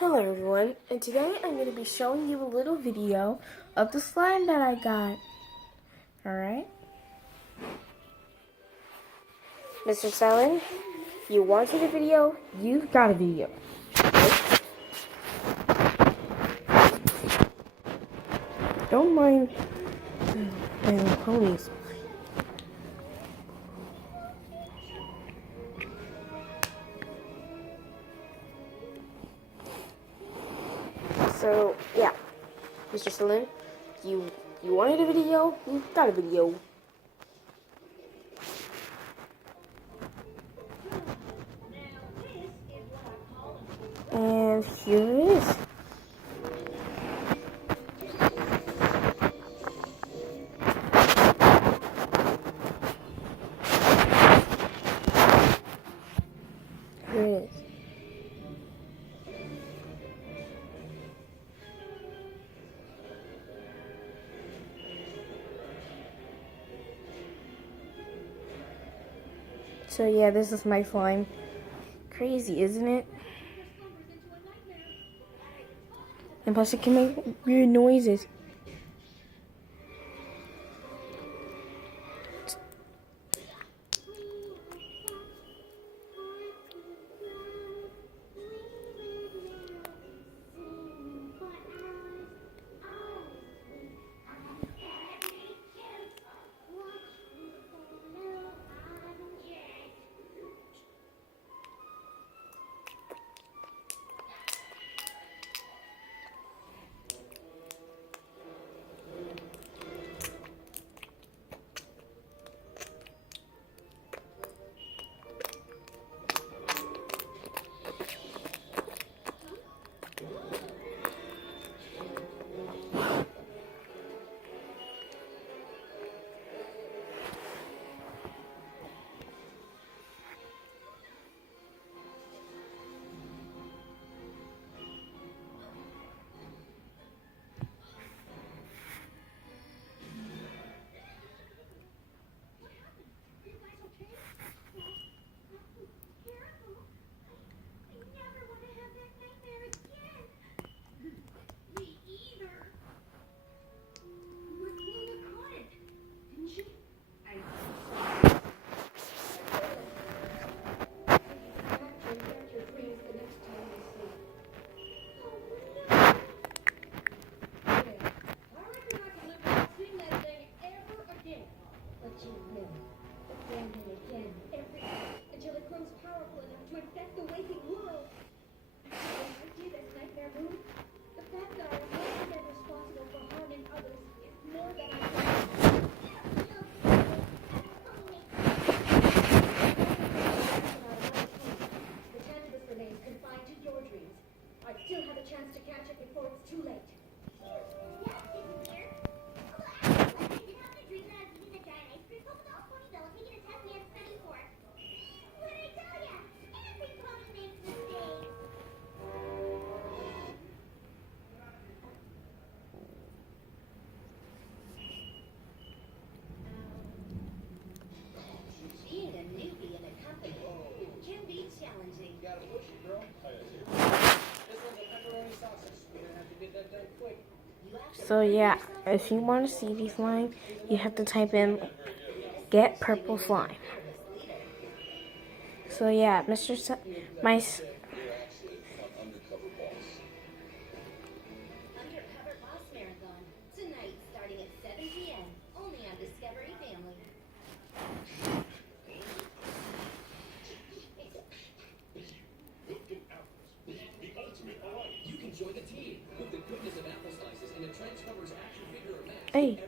Hello everyone, and today I'm going to be showing you a little video of the slime that I got. Alright? Mr. Selen, you wanted a video, you got a video. Don't mind my ponies. So, yeah. Mr. Selen, you wanted a video, you got a video. And here it is. Here it is. So yeah, this is my slime. Crazy, isn't it? And plus it can make weird noises. So yeah, if you want to see these slime, you have to type in get purple slime. So yeah, my hey.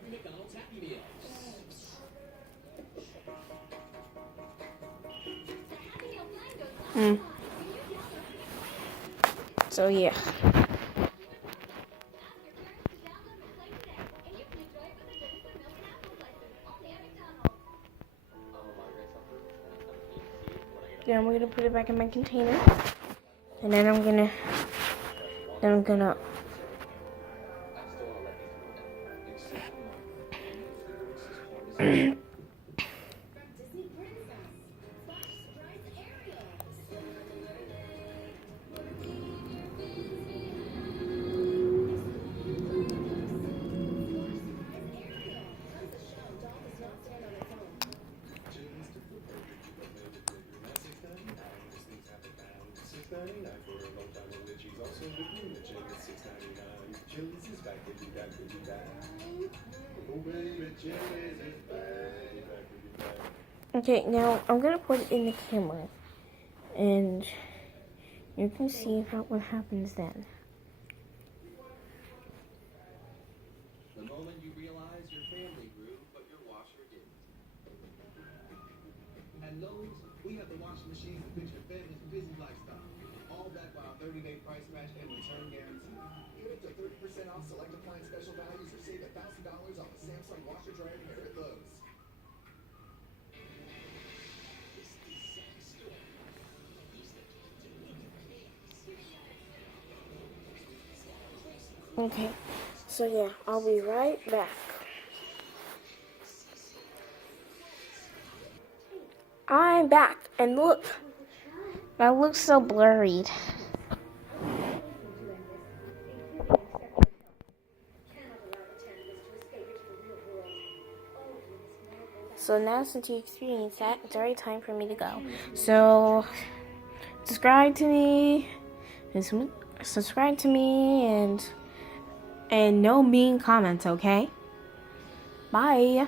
So yeah. Then we're gonna put it back in my container, and then I'm gonna Okay, now I'm gonna put it in the camera, and you can see what happens then. The moment you realize your family grew, but your washer didn't. At Lowe's, we have the washing machines that fit your family's busy lifestyle. All backed by our 30-day price match and return guarantee. Get up to 30% off select appliance special values or save $1,000 on the Samsung washer dryer here at Lowe's. Okay, so yeah, I'll be right back. I'm back, and look, I look so blurred. So now, since you experienced that, it's already time for me to go. So, subscribe to me, and no mean comments, okay? Bye.